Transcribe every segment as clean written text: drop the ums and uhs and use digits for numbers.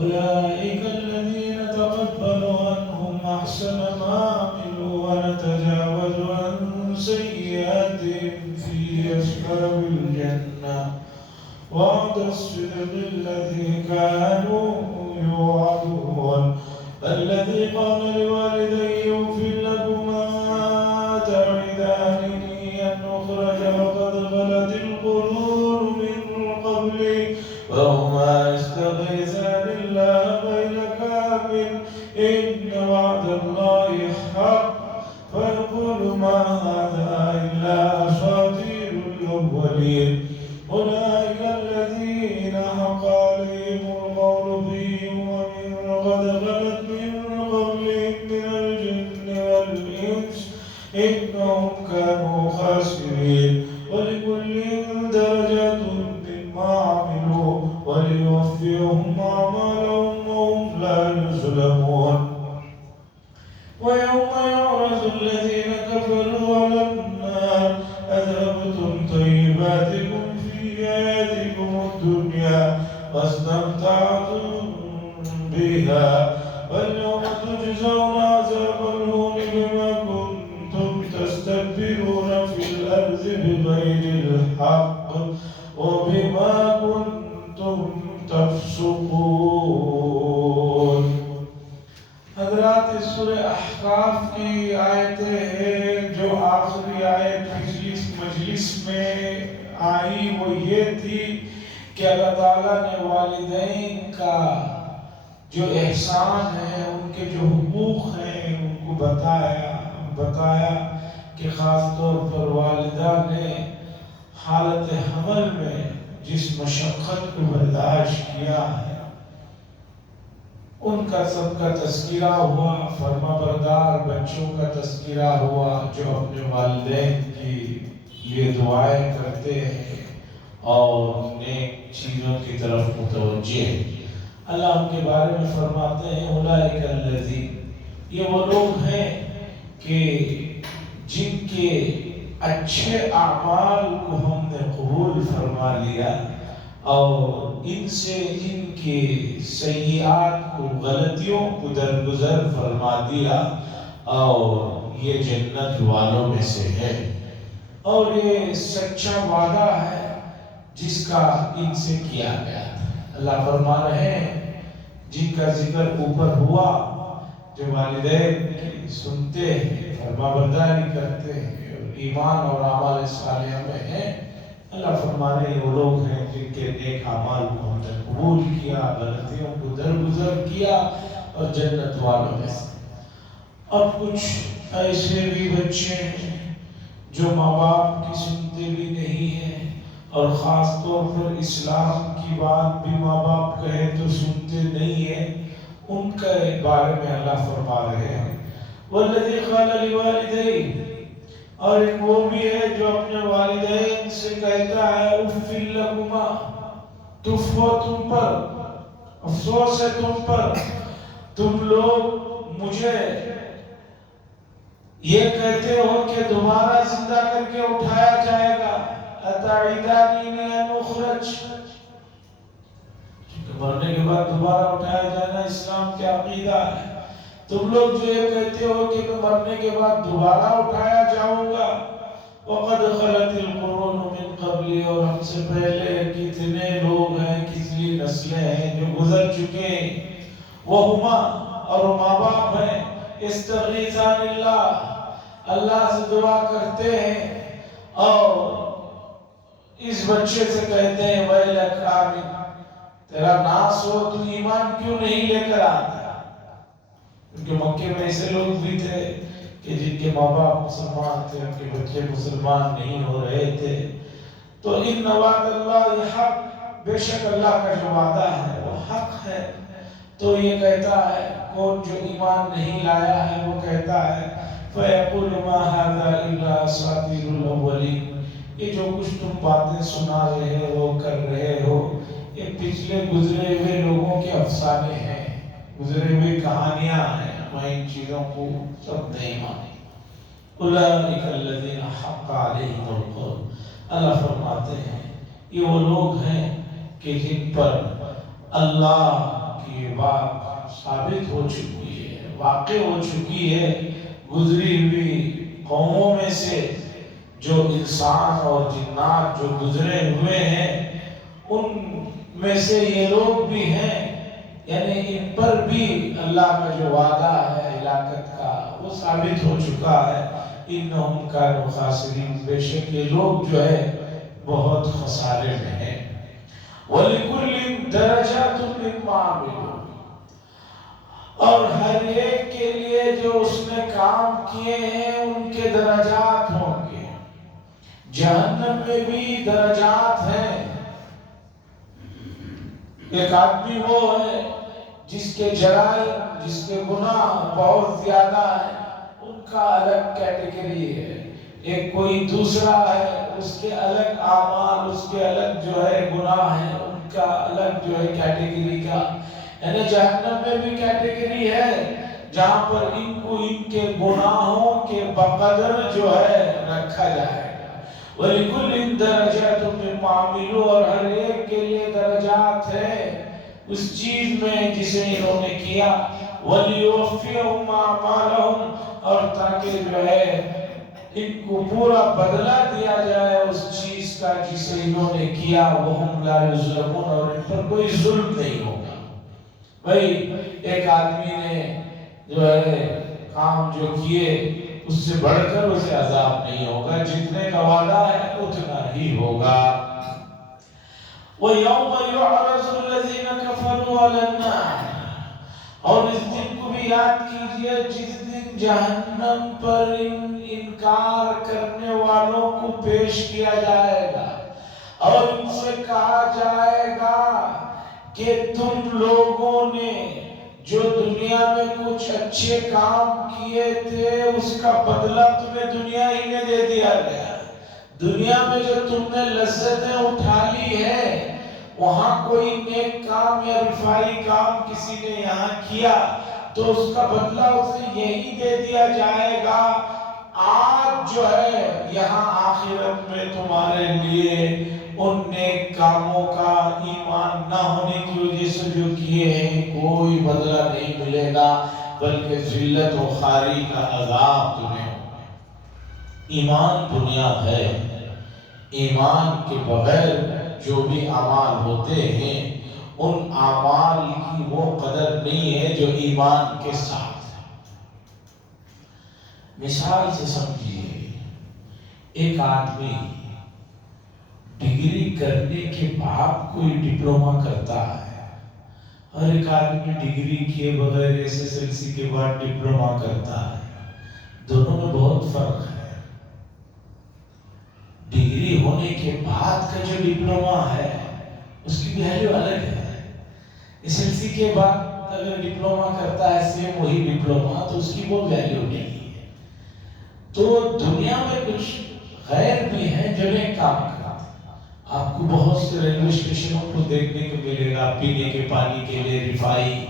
أولئك الذين تقبل عنهم أحسن ما عملوا ونتجاوز عن سيئاتهم في أصحاب الجنة وعد الصدق الذي كانوا يوعدون الذي قال لوالديه أوفٍ لكما تعدانني أن أخرج وقد خلت القرون من قبلي وهما يستغيثان الله ويلك آمن إن وعد الله حق فيقول ما هذا إلا أساطير الأولين أولئك الذين حق عليهم القول في أمم قد خلت من قبلهم من الجن والإنس إنهم كانوا خاسرين ولكل درجات مما عملوا وليوفيهم أعمالهم وهم لا يظلمون ويوم يعرض الذين كفروا على النار أذهبتم طيباتكم في حياتكم الدنيا واستمتعتم بها واليوم تجزون عذاب الهون بما كنتم تستكبرون في الأرض بغير الحق وبما كنتم تفسقون. حضرات اس سورہ احقاف کی آیتیں ہیں جو آخری آیت پچھلی مجلس میں آئی وہ یہ تھی کہ اللہ تعالیٰ نے والدین کا جو احسان ہے ان کے جو حقوق ہیں ان کو بتایا کہ خاص طور پر والدہ نے حالت حمل میں جس مشقت کو برداشت کیا ہے ان کا سب کا تذکرہ ہوا، فرما بردار بچوں کا تذکرہ ہوا جو اپنے والدین کی لیے دعائیں کرتے ہیں اور نیک چیزوں کی طرف متوجہ ہیں۔ اللہ ان کے بارے میں فرماتے ہیں اولئک الذین، یہ وہ لوگ ہیں کہ جن کے اچھے اعمال کو ہم نے قبول فرما لیا اور ان سے ان کے سیئات کو غلطیوں کو درگزر فرما دیا اور یہ جنت والوں میں سے ہے اور یہ سچا وعدہ ہے جس کا ان سے کیا گیا تھا۔ اللہ فرما رہے ہیں جن کا ذکر اوپر ہوا جو والدین کی سنتے ہیں، فرما برداری کرتے ہیں اور ایمان اور اعمال صالحہ میں ہیں، اللہ فرما رہے ہیں وہ لوگ ہیں جن کے نیک اعمال کو ہم نے قبول کیا، غلطیوں کو درگزر کیا اور جنت والوں میں سے۔ اب کچھ ایسے بھی بچے ہیں جو ماں باپ کی سنتے بھی نہیں ہیں اور خاص طور پر اسلام کی بات بھی ماں باپ کہے تو سنتے نہیں ہیں، ان کے بارے میں اللہ فرما رہے ہیں والذی قال لوالدیہ، اور ایک وہ بھی ہے جو اپنے والدین سے کہتا ہے اف لکما، تف ہو تم پر، افسوس ہے تم پر، تم لوگ مجھے یہ کہتے ہو کہ دوبارہ زندہ کر کے اٹھایا جائے گا، اتعیدانی ان اخرج، مرنے کے بعد دوبارہ اٹھایا جانا اسلام کے عقیدہ ہے، تم لوگ جو یہ کہتے ہو کہ میں مرنے کے بعد دوبارہ اٹھایا جاؤں گا، وقد خلت القرون من قبلی، اور ہم سے پہلے کتنے لوگ ہیں، کتنی نسلیں ہیں جو گزر چکے ہیں، وہما، اور ماں باپ ہیں، استغیثان اللہ سے دعا کرتے ہیں اور اس بچے سے کہتے ہیں ویلک آمین، تیرا ناس ہو تو ایمان کیوں نہیں لے کر آتا؟ کیونکہ مکے میں ایسے لوگ بھی تھے کہ جن کے ماں باپ مسلمان تھے، ان کے بچے مسلمان نہیں ہو رہے تھے، تو ان وعد اللہ حق، بے شک اللہ کا جو وعدہ ہے وہ حق ہے، تو یہ کہتا ہے کون جو ایمان نہیں لایا ہے وہ کہتا ہے فَيَقُولُ مَا هَذَا إِلَّا أَسَاطِيرُ الْأَوَّلِينَ، یہ جو کچھ تم باتیں سنا رہے ہو کر رہے ہو یہ پچھلے گزرے ہوئے لوگوں کے افسانے ہیں، گزرے ہوئے کہانیاں ہیں، میں ان چیزوں کو سب نہیں مانی۔ اولئک الذین حق علیہم القول، اللہ فرماتے ہیں یہ وہ لوگ ہیں کہ جن پر اللہ کی یہ بات ثابت ہو چکی ہے، واقع ہو چکی ہے گزری ہوئی قوموں میں سے، جو انسان اور جنات جو گزرے ہوئے ہیں ان میں سے یہ لوگ بھی ہیں، یعنی ان پر بھی اللہ کا جو وعدہ ہے ہلاکت کا وہ ثابت ہو چکا ہے۔ انہم کانوا خاسرین، بے شک یہ لوگ جو ہے بہت خسارے میں ہیں۔ وَلِكُلٍّ دَرَجَاتٌ مِّمَّا عَمِلُوا، اور ہر ایک کے لیے جو اس نے کام کیے ہیں ان کے درجات ہوں گے۔ جہنم میں بھی درجات ہیں۔ ایک آدمی وہ ہے جس کے جرائم، جس کے گناہ بہت زیادہ ہیں، ان کا الگ کیٹیگری ہے۔ ایک کوئی دوسرا ہے، اس کے الگ اعمال، اس کے الگ جو ہے گناہ ہیں، ان کا الگ جو ہے کیٹیگری کا، یعنی جہنم میں بھی کیٹیگری ہے جہاں پر ان کو ان کے گناہوں کے بقدر جو ہے رکھا جائے گا۔ وَلِكُلٍّ دَرَجَاتٌ مِّمَّا عَمِلُوا، اور ہر ایک کے لیے درجات ہے اس چیز میں جسے انہوں نے کیا۔ وَلِيُوَفِّيَهُمْ أَعْمَالَهُمْ، اور تاکہ جو ہے ان کو پورا بدلہ دیا جائے اس چیز کا جسے انہوں نے کیا۔ وَهُمْ لَا يُظْلَمُونَ، اور ان پر کوئی ظلم نہیں ہوگا۔ بھئی ایک آدمی نے جو ہے کام جو کیے اس سے بڑھ کر اسے عذاب نہیں ہوگا، جتنے کا وعدہ ہے اتنا ہی ہوگا۔ وَيَوْمَ يُعْرَضُ الَّذِينَ كَفَرُوا عَلَى النَّارِ، اور اس دن کو بھی یاد کیجئے جس دن جہنم پر انکار کرنے والوں کو پیش کیا جائے گا اور ان سے کہا جائے گا کہ تم لوگوں نے جو دنیا میں کچھ اچھے کام کیے تھے اس کا بدلہ تمہیں دنیا ہی میں دے دیا گیا۔ دنیا میں جو تم نے لذتیں اٹھا لی ہے، وہاں کوئی نیک کام یا رفائی کام کسی نے یہاں کیا تو اس کا بدلہ اسے یہی دے دیا جائے گا۔ آج جو ہے یہاں آخرت میں تمہارے لیے ان نیک کاموں کا ایمان نہ ہونے کی وجہ سے جو کیے ہیں کوئی بدلہ نہیں ملے گا، بلکہ ذلت و خواری کا عذاب تمہیں ہوگا۔ ایمان بنیاد ہے، ایمان کے بغیر جو بھی اعمال ہوتے ہیں ان اعمال کی وہ قدر نہیں ہے جو ایمان کے ساتھ ہے۔ مثال سے سمجھیے، ایک آدمی ڈگری کرنے کے بعد کوئی ڈپلومہ کرتا ہے، اور ایک آدمی ڈگری کیے بغیر SSLC کے بعد ڈپلومہ کرتا ہے، دونوں میں بہت فرق ہے۔ ڈگری ہونے کے بعد کا جو ڈپلومہ ہے اس کی ویلیو الگ ہے۔ SSLC کے بعد اگر ڈپلومہ کرتا ہے سیم وہی ڈپلومہ تو اس کی وہ ویلیو نہیں ہے۔ تو دنیا میں کچھ غیر بھی ہیں جو نیک کام کرتے ہیں۔ آپ کو بہت سے ریلوے اسٹیشنوں کو دیکھنے کو ملے گا، پینے کے پانی کے لیے رفائی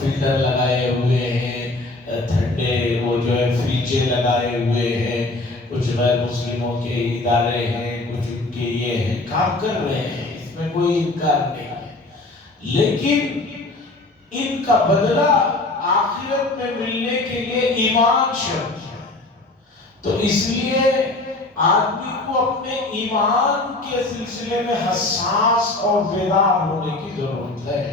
فلٹر لگائے ہوئے ہیں، ٹھنڈے وہ جو ہے فریجیں لگائے ہوئے ہیں، کچھ غیر مسلموں کے ادارے ہیں، کچھ ان کے یہ ہیں، کام کر رہے ہیں، اس میں کوئی انکار نہیں ہے، لیکن ان کا بدلہ آخرت میں ملنے کے لیے ایمان شرط ہے۔ تو اس لیے آدمی کو اپنے ایمان کے سلسلے میں حساس اور بیدار ہونے کی ضرورت ہے۔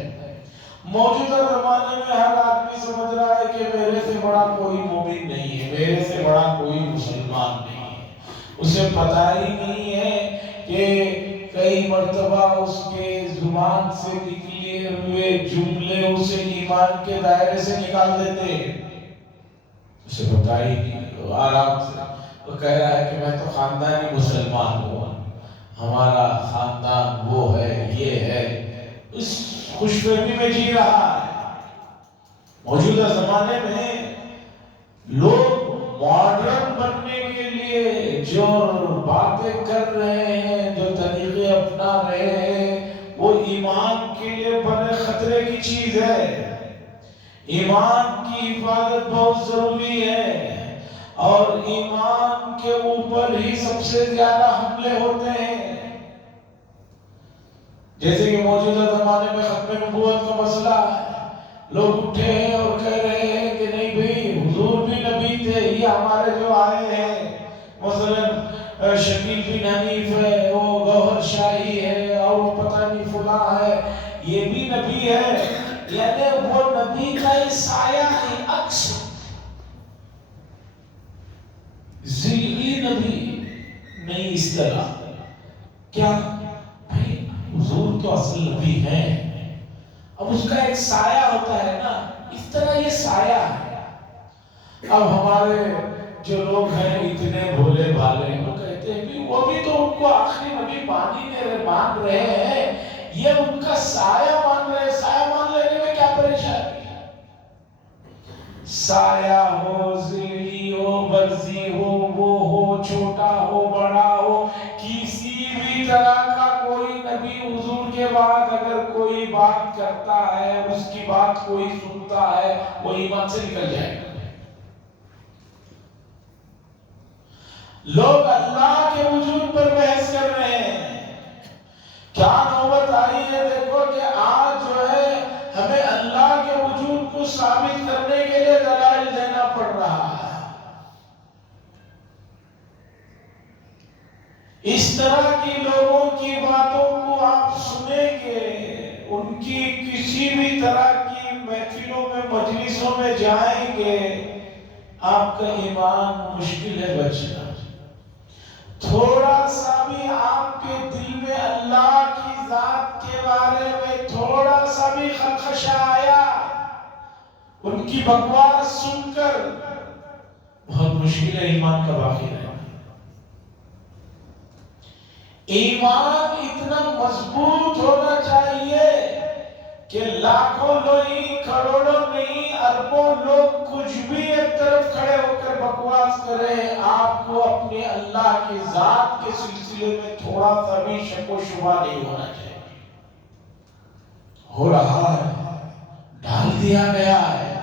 موجودہ زمانے میں ہر آدمی سمجھ رہا ہے کہ میرے سے بڑا کوئی مومن نہیں ہے، میرے سے بڑا کوئی مسلمان نہیں ہے۔ اسے پتہ ہی نہیں ہے کہ کئی مرتبہ اس کے زبان سے نکلے ہوئے جملے اسے ایمان کے دائرے سے نکال دیتے ہیں۔ اسے پتہ ہی نہیں، آرام سے وہ کہہ رہا ہے کہ میں تو خاندانی مسلمان ہوں، ہمارا خاندان وہ ہے، یہ ہے، اس خوش فہمی میں جی رہا ہے۔ موجودہ زمانے میں لوگ ماڈرن بننے کے لیے جو باتیں کر رہے ہیں، جو طریقے اپنا رہے ہیں، وہ ایمان کے لیے بڑے خطرے کی چیز ہے۔ ایمان کی حفاظت بہت ضروری ہے، اور ایمان کے اوپر ہی سب سے زیادہ حملے ہوتے ہیں۔ جیسے کہ موجودہ زمانے میں ختم نبوت کا مسئلہ ہے، لوگ اٹھے ہیں اور کہہ رہے ہیں کہ نہیں بھئی حضور بھی نبی تھے، یہ ہمارے جو آئے ہیں مثلا شکیل بن حنیف ہے، وہ گوہر شاہی ہے، اور وہ پتہ نہیں فلاں ہے، یہ بھی نبی ہے، یعنی وہ نبی کا ہی سایہ ہے، عکس ذیلی نبی نہیں اس طرح کیا بھائی حضور تو اصل نبی ہے، اب اس کا ایک سایہ ہوتا ہے نا، اس طرح یہ سایہ ہے۔ اب ہمارے جو لوگ ہیں اتنے بھولے بھالے، وہ کہتے ہیں کہ وہ بھی تو ان کو آخری نبی مان رہے ہیں، یہ ان کا سایہ مان رہے ہیں، سایہ مان لینے میں کیا پریشانی ہے؟ سایہ ہو، ذیلی ہو، برزی ہو، وہ ہو، چھوٹا ہو، بڑا ہو، کسی بھی طرح کا کوئی نبی حضور کے بعد اگر کوئی بات کرتا ہے، اس کی بات کوئی سنتا ہے، وہ ایمان سے نکل جائے گا۔ لوگ اللہ کے وجود پر بحث کر رہے ہیں، کیا نوبت آئی ہے دیکھو کہ آج جو ہے ہمیں اللہ کے وجود کو ثابت کرنے کے لیے دلائل دینا پڑ رہا ہے۔ اس طرح کی لوگوں کی باتوں کو آپ سنیں گے، ان کی کسی بھی طرح کی محفلوں میں مجلسوں میں جائیں گے، آپ کا ایمان مشکل ہے بچنا۔ تھوڑا سا بھی آپ کے دل میں اللہ کی ذات کے بارے میں تھوڑا سا بھی خدشہ آیا، ان کی بکواس سن کر، بہت مشکل ہے ایمان کا باقی رہنا۔ ایمان اتنا مضبوط ہونا چاہیے کہ لاکھوں نہیں، کروڑوں نہیں، اربوں لوگ کچھ بھی ایک طرف کھڑے ہو کر بکواس کریں، آپ کو اپنے اللہ کی ذات کے سلسلے میں تھوڑا سا بھی شک و شبہ نہیں ہونا چاہیے۔ ہو رہا ہے، ڈال دیا گیا ہے۔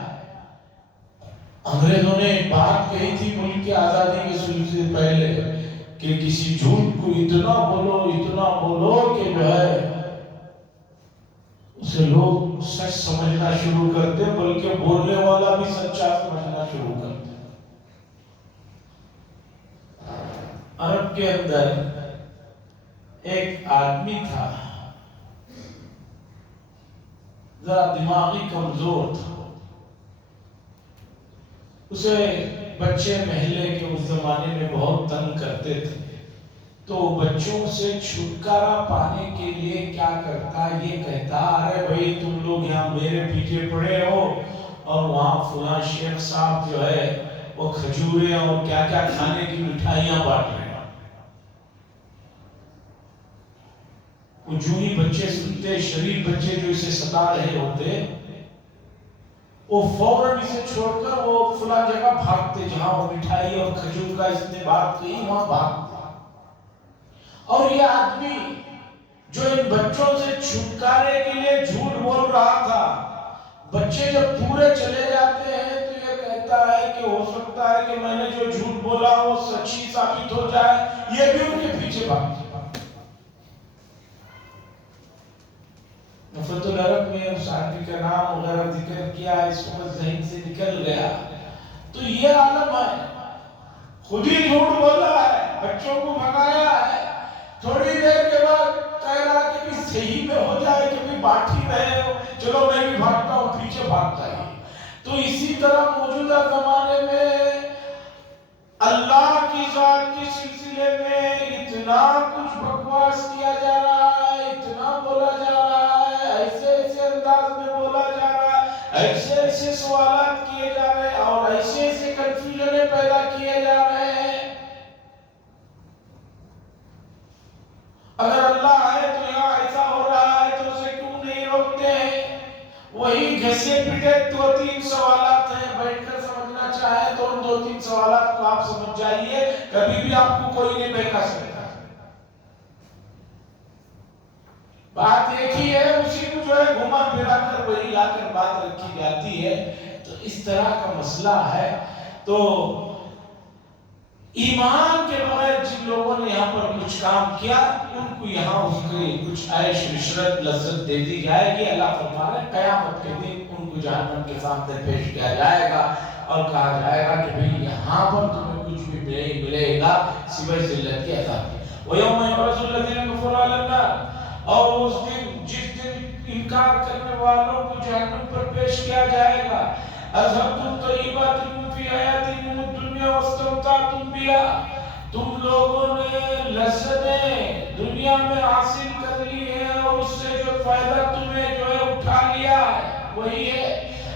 انگریزوں نے بات کہی تھی ملک کی آزادی کے سلسلے سے پہلے کہ کسی جھوٹ کو اتنا بولو کہ جو ہے اسے لوگ سچ سمجھنا شروع کرتے، بلکہ بولنے والا بھی سچا سمجھنا شروع کرتے۔ عرب کے اندر ایک آدمی تھا، ذرا دماغی کمزور تھا، اسے بچے محلے کے اس زمانے میں بہت تنگ کرتے تھے، تو بچوں سے چھٹکارا پانے کے لیے کیا کرتا، یہ کہتا ارے بھائی تم لوگ یہاں میرے پیچھے پڑے ہو اور وہاں فلاں شیخ صاحب جو ہے وہ کھجوریں اور کیا کیا کھانے کی مٹھائیاں بانٹ رہے ہیں۔ وہ جو ہی بچے سنتے، شریف بچے جو اسے ستا رہے ہوتے، وہ فوراً اسے چھوڑ کر وہ فلاں جگہ بھاگتے جہاں وہ مٹھائی اور کھجور کا اس نے بات کی، وہاں بھاگتے۔ اور یہ آدمی جو ان بچوں سے چھٹکارے کے لیے جھوٹ بول رہا تھا، بچے جب پورے چلے جاتے ہیں تو یہ کہتا ہے کہ ہو سکتا ہے کہ میں نے جو جھوٹ بولا وہ سچی ثابت ہو جائے، یہ بھی ان کے پیچھے بھاگتے۔ نفرت العرب میں اس آدمی کا نام وغیرہ ذکر کیا، اس وقت ذہن سے نکل گیا، تو یہ عالم ہے، خود ہی جھوٹ بولا ہے، بچوں کو بھگایا ہے، تھوڑی دیر کے بعد کہہ رہا کہ بھی صحیح میں ہو جائے کہ بھی بات ہی رہے ہو، چلو میں بھی بھاگتا ہوں، پیچھے بھاگتا ہی۔ تو اسی طرح موجودہ زمانے میں اللہ کی ذات کے سلسلے میں اتنا کچھ بکواس کیا جا رہا ہے، اتنا بولا جا رہا ہے، ایسے ایسے انداز میں بولا جا رہا ہے، ایسے ایسے سوالات کیے جا رہے ہیں اور ایسے ایسے کنفیوژنیں پیدا کیے جا رہے ہیں۔ اگر اللہ ہے تو یہاں ایسا ہو رہا ہے تو اسے کیوں نہیں روکتے ہیں؟ وہی گھسے پٹے دو تین سوالات ہیں، بیٹھ کر سمجھنا چاہے تو ان دو تین سوالات کو آپ سمجھ جائیے، کبھی بھی آپ کو کوئی نہیں بہکا سکتا۔ بات ایک ہی ہے، اسی کو جو ہے گھما پھرا کر وہی لا کر بات رکھی جاتی ہے۔ تو اس طرح کا مسئلہ ہے۔ تو ایمان کے بغیر جن لوگوں نے یہاں پر کچھ کام کیا ان کو یہاں اس کی کچھ عیش عشرت لذت دے دی جائے گی. اللہ فرما رہے ہیں قیامت کے دن ان کو جہنم کے سامنے پیش کیا جائے گا اور کہا جائے گا کہ بھئی یہاں پر تمہیں کچھ بھی نہیں ملے گا سوائے ذلت کے عذاب کے. وَيَوْمَ يُعْرَضُ الَّذِينَ كَفَرُوا عَلَى النَّارِ، اور اس دن جس دن انکار کرنے والوں کو جہنم پر پیش کیا جائے گا. اذهبتم طیباتکم فی حیاتکم الدنیا واستمتعتم بها، تم لوگوں نے لذتیں دنیا میں حاصل کر لی ہیں اور اس سے جو فائدہ تمہیں جو ہے اٹھا لیا ہے وہی ہے.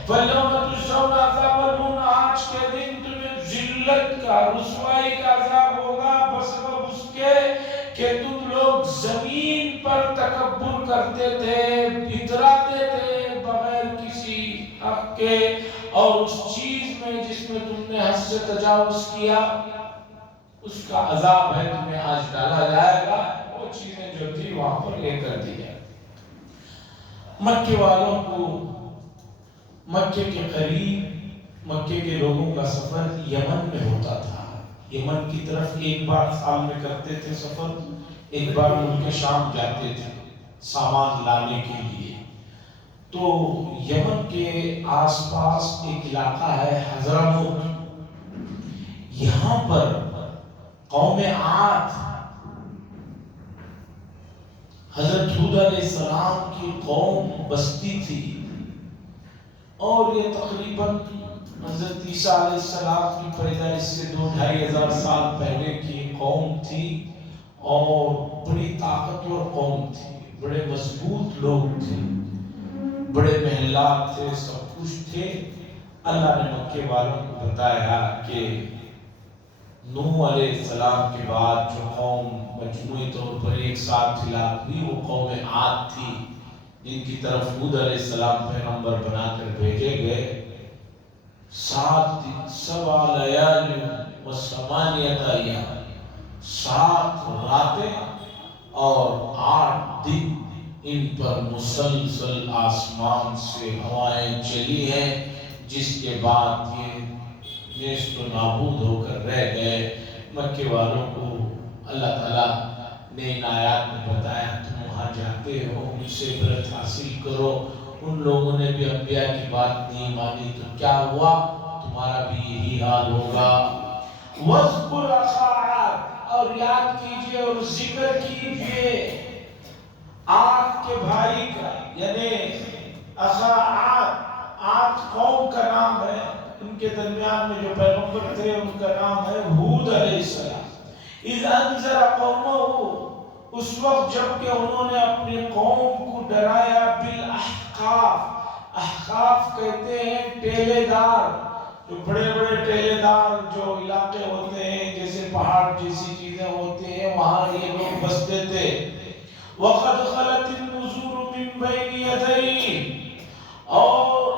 فَالْيَوْمَ تُجْزَوْنَ عَذَابَ الْهُونِ، آج کے دن تمہیں ذلت کا رسوائی کا عذاب ہوگا بسبب اس کے کہ تم لوگ زمین پر تکبر کرتے تھے، اتراتے تھے بغیر کسی حق کے، اور اس چیز میں جس میں تم نے حد سے تجاوز کیا اس کا عذاب ہے تمہیں آج ڈالا جائے گا. وہ چیزیں جو تھی وہاں پر لے کر دی ہے. مکے والوں کو مکے کے قریب مکے کے لوگوں کا سفر یمن میں ہوتا تھا. یمن کی طرف ایک بار سال میں کرتے تھے سفر، ایک بار ملک شام جاتے تھے سامان لانے کے لیے. تو یمن کے آس پاس ایک علاقہ ہے حضرموت، یہاں پر قوم عاد حضرت ہود علیہ السلام کی قوم بستی تھی، اور یہ تقریباً حضرت عیسیٰ علیہ السلام کی پیدائش سے 2-2.5 سال پہلے کی قوم تھی، اور بڑی طاقتور قوم تھی، بڑے مضبوط لوگ تھے، بڑے محلات تھے، سب کچھ تھے. اللہ نے مکے والوں کو بتایا کہ نوح علیہ السلام کے بعد جو قوم مجموعی طور پر ایک ساتھ ہلاک ہوئی وہ قوم عاد تھی، جن کی طرف ہود علیہ السلام پیغمبر بنا کر بھیجے گئے. 7 دن 7 لیال و 8 ایام، 7 راتیں اور 8 دن ان پر مسلسل آسمان سے ہوائیں چلی ہیں، جس کے بعد یہ نیست و نابود ہو کر رہ گئے. مکے والوں کو اللہ تعالیٰ نے ان آیات میں بتایا تم وہاں جاتے ہو ان سے عبرت حاصل کرو. ان لوگوں نے بھی انبیاء کی بات نہیں مانی تو کیا ہوا، تمہارا بھی یہی حال ہوگا. وَاذْكُرْ أَخَا عَادٍ، اور یاد کیجئے اور ذکر کیجئے عاد کے بھائی کا، یعنی اخا عاد. عاد قوم کا نام ہے، ان کے درمیان میں جو پیغمبر تھے ان کا نام ہے ہود علیہ السلام. اذ انذر قومه، اس وقت جب کہ انہوں نے اپنی قوم کو ڈرایا بالاحقاف. احقاف کہتے ہیں ٹیلے دار، جو بڑے بڑے ٹیلے دار جو علاقے ہوتے ہیں جیسے پہاڑ جیسی چیزیں ہوتے ہیں وہاں یہ لوگ بستے تھے. وقد خلت النذور من بین یدیہ، اور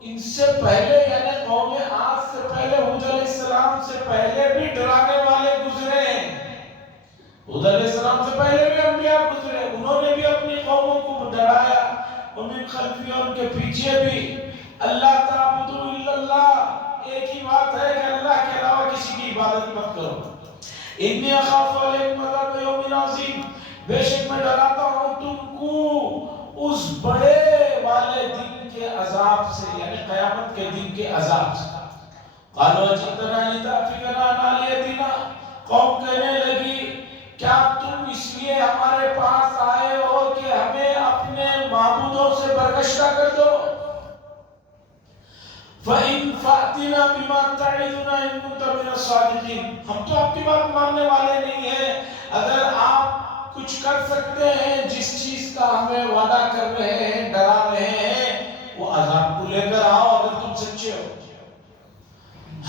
ان سے پہلے یعنی قوم عاد سے پہلے ہود علیہ السلام سے پہلے بھی ڈرانے والے گزرے ہیں. ہود علیہ السلام سے پہلے بھی انبیاء گزرے، انہوں نے بھی اپنی قوموں کو ڈرایا. ومن خلفی، اور ان کے پیچھے بھی، اللہ تعبدوا الا اللہ، ایک ہی بات ہے کہ اللہ کے علاوہ کسی کی عبادت مت کرو. انی اخاف علیکم عذاب یوم عظیم، بے شک میں ڈراتا ہوں تم کو اس بڑے والے دن کے عذاب سے، یعنی قیامت کے دن کے عذاب سے. قالوا اجئتنا لتأفكنا عن آلهتنا، قوم کہنے لگی کیا تم اس لیے ہمارے پاس آئے ہو کہ ہمیں اپنے معبودوں سے برگشتہ کر دو. فَإِن فَأْتِنَا بِمَا تَعِدُنَا إِن كُنتَ مِنَ الصَّادِقِينَ، ہم تو آپ کی بات ماننے والے نہیں ہیں، اگر آپ کچھ کر سکتے ہیں جس چیز کا ہمیں وعدہ کر رہے ہیں، ڈرا رہے ہیں، وہ عذاب کو لے کر آؤ اگر تم سچے ہو.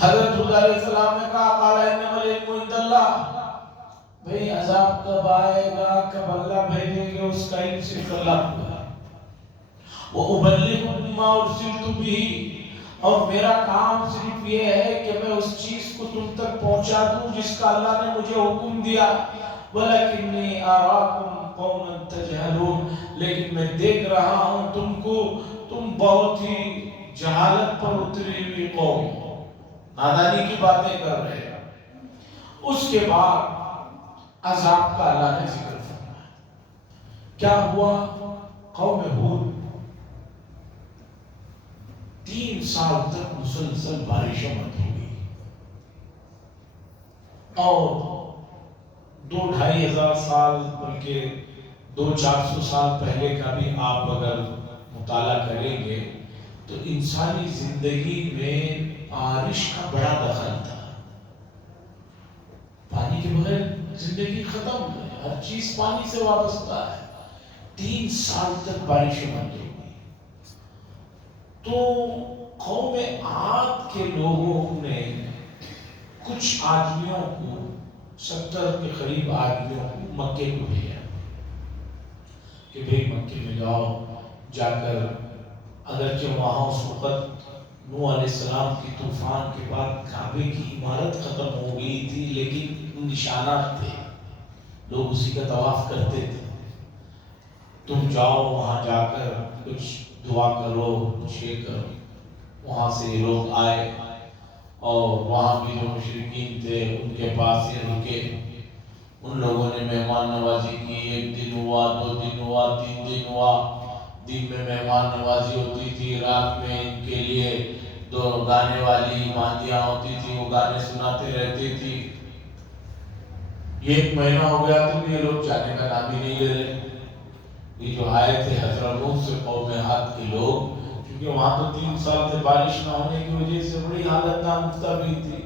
حضرت ہود علیہ السلام نے کہا قَالَ إِنَّمَا الْعِلْمُ عِندَ اللَّهِ، بھئی عذاب کب آئے گا، کب اللہ بھیجیں گے، اس کا علم صرف اللہ کو ہے. وَأُبَلِّغُكُم مَّا أُرْسِلْتُ بِهِ، اور میرا کام صرف یہ ہے کہ میں اس چیز کو تم تک پہنچا دوں جس کا اللہ نے مجھے حکم دیا. وَلَكِنِّي أَرَاكُمْ قَوْمًا تَجْهَلُونَ، لیکن میں دیکھ رہا ہوں تم کو، تم بہت ہی جہالت پر اتری ہوئی قوم، نادانی کی باتیں کر رہے ہیں. اس کے بعد عذاب کا اللہ نے ذکر فرمایا۔ کیا ہوا؟ قوم ہود 3 سال تک مسلسل بارشیں بند ہو گئی، اور 2-2.5 ہزار سال بلکہ 200-400 سال پہلے کا بھی آپ اگر مطالعہ کریں گے تو انسانی زندگی میں بارش کا بڑا دخل تھا۔ پانی کے بغیر زندگی ختم ہے، ہر چیز پانی سے وابستہ ہے۔ 3 سال تک بارشیں بند ہو گئی تو قوم عاد کے لوگوں نے کچھ آدمیوں کو، 70 کے قریب آدمیوں کو مکے کو بھیجا کہ بھئی مکے میں جاؤ، جا کر اگرچہ وہاں اس وقت نوح علیہ السلام کی طوفان کے بعد کعبے کی عمارت ختم ہو گئی تھی، لیکن نشانات تھے، لوگ اسی کا طواف کرتے تھے۔ تم جاؤ وہاں جا کر کچھ دعا کرو، کچھ یہ کرو۔ وہاں سے لوگ آئے اور وہاں بھی جو مشرکین تھے ان کے پاس یہ رکے۔ ان لوگوں نے مہمان نوازی کی، 1 دن ہوا، 2 دن ہوا، 3 دن ہوا۔ دن میں مہمان نوازی ہوتی تھی، رات میں ان کے لیے 2 گانے والی باندیاں ہوتی تھی، وہ گانے سناتے رہتی تھی۔ 1 مہینہ ہو گیا تو یہ لوگ جانے کا نام ہی نہیں لے رہے۔ یہ جو آئے تھے حضرموت سے قوم عاد کے لوگ، کیونکہ وہاں تو 3 سال سے بارش نہ ہونے کی وجہ سے بڑی حالت نامختبی تھی،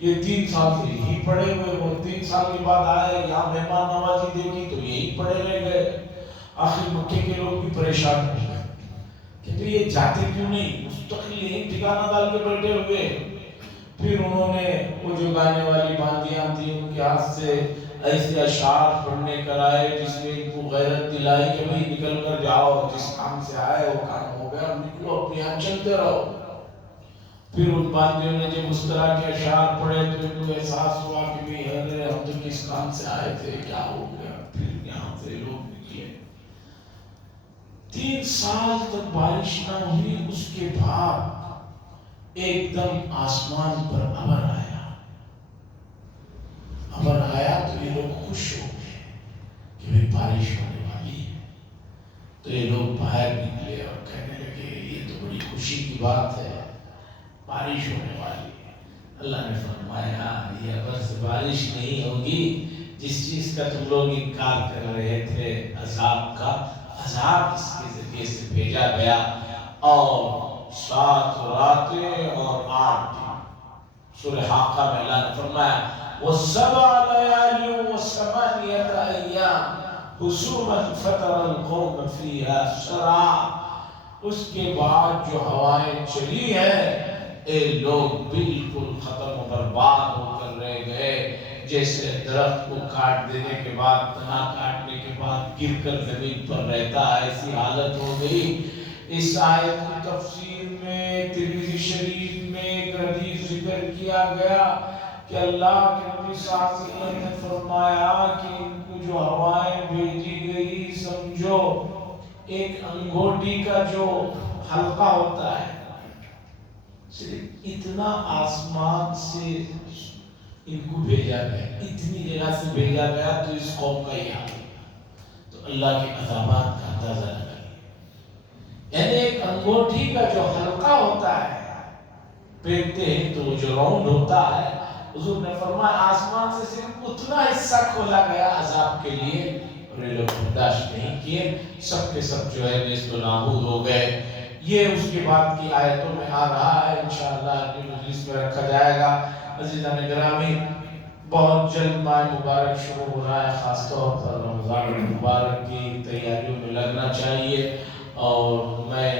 یہ 3 سال سے یہی پڑے ہوئے، وہ 3 سال کے بعد آئے، یہاں مہمان نوازی دیکھی تو یہی پڑے رہ گئے۔ آخر مکے کے لوگ بھی پریشان ہو گئے کہ یہ جاتے کیوں نہیں، مستقل یہی ٹھکانہ ڈال کے بیٹھے ہوئے۔ پھر انہوں نے وہ جو گانے والی باندیاں تھیں ان کے ہاتھ سے ایسے اشعار پڑھنے کرائے جس میں ان کو غیرت دلائی کہ بھئی نکل کر جاؤ، جس کام سے آئے وہ کام ہو گیا، نکلو اپنے یہاں چلتے رہو۔ پھر ان باندیوں نے جب اس طرح کے اشعار پڑھے تو ان کو احساس ہوا کہ بھئی ارے ہم تو کس کام سے آئے تھے، کیا ہو گیا۔ پھر یہاں سے لوگ نکلے۔ 3 سال تک بارش نہ ہوئی، اس کے بعد ایک دم آسمان پر ابر آیا۔ ابر آیا تو یہ لوگ خوش ہو گئے کہ بھئی بارش ہونے والی ہے۔ تو یہ لوگ باہر نکلے اور کہنے لگے یہ تو بڑی خوشی کی بات ہے، بارش ہونے والی ہے۔ اللہ نے فرمایا یہ ابر سے بارش نہیں ہوگی، جس چیز کا تم لوگ انکار کر رہے تھے، عذاب کا، عذاب اس کے ذریعے سے بھیجا گیا۔ اور 7 راتیں اور 8 دن، سورہ حاقہ میں اللہ نے فرمایا وَالسَّبْعَ لَيَالٍ وَثَمَانِيَةَ أَيَّامٍ حُسُومًا فَتَرَى الْقَوْمَ فِيهَا صَرْعَىٰ۔ اس کے بعد جو ہوائیں چلی ہیں، اے لوگ بالکل ختم و برباد ہو کر رہ گئے، جیسے درخت کو کاٹ دینے کے بعد، تنا کاٹنے کے بعد گر کر زمین پر رہتا ہے، ایسی حالت ہو گئی۔ اس آیت کی تفسیر میں ترمذی شریف میں ایک حدیث ذکر کیا گیا کہ اللہ کے نبی صلی اللہ علیہ وسلم نے فرمایا کہ ان کو جو ہوائیں بھیجی گئی، سمجھو ایک انگوٹھی کا جو حلقہ ہوتا ہے، صرف اتنا آسمان سے ان کو بھیجا گیا، اتنی جگہ سے بھیجا گیا تو اس قوم کا یہ حال۔ تو اللہ کے عذابات کا اندازہ لگا، یعنی ایک انگوٹھی کا جو حلقہ ہوتا ہے، پھینکتے ہیں تو وہ جو راؤنڈ ہوتا ہے، حضور نے فرمایا آسمان سے صرف اتنا حصہ کھولا گیا عذاب کے لیے، اور یہ لوگ برداشت نہیں کیے، سب کے سب جو ہے نیست و نابود ہو گئے۔ یہ اس کے بعد کی آیتوں میں آ رہا ہے، انشاءاللہ اپنی مجلس میں رکھا جائے گا۔ عزیزان گرامی، بہت جلد ماہ مبارک شروع ہو رہا ہے، خاص طور پر رمضان المبارک کی تیاریوں میں لگنا چاہیے، اور میں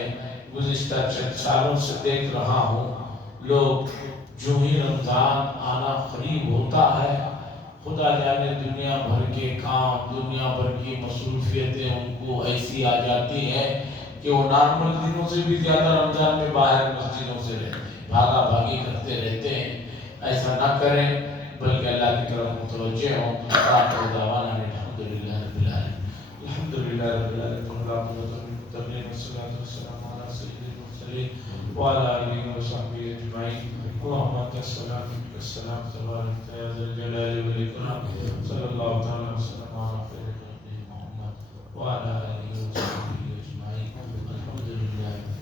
گزشتہ چند سالوں سے دیکھ رہا ہوں لوگ جو ہی رمضان آنا قریب ہوتا ہے، خدا جانے دنیا بھر کے کام، دنیا بھر کی مصروفیتیں ان کو ایسی آ جاتی ہیں کہ وہ نارمل دنوں سے بھی زیادہ رمضان میں باہر مسجدوں سے رہتے ہیں، بھاگا بھاگی کرتے رہتے ہیں۔ ایسا نہ کریں بلکہ اللہ کی طرف متوجہ ہوں۔ آخر دعوانا الحمدللہ رب العالمین، الحمدللہ رب العالمین، والصلاة والسلام علی سید المرسلین وعلى آله وصحبه أجمعين. اللهم أنت السلام منك السلام تبارك يا ذا الجلال والإكرام. صلى الله تعالى وسلم على خير خلقه محمد وعلى آله وصحبه أجمعين. الحمد لله.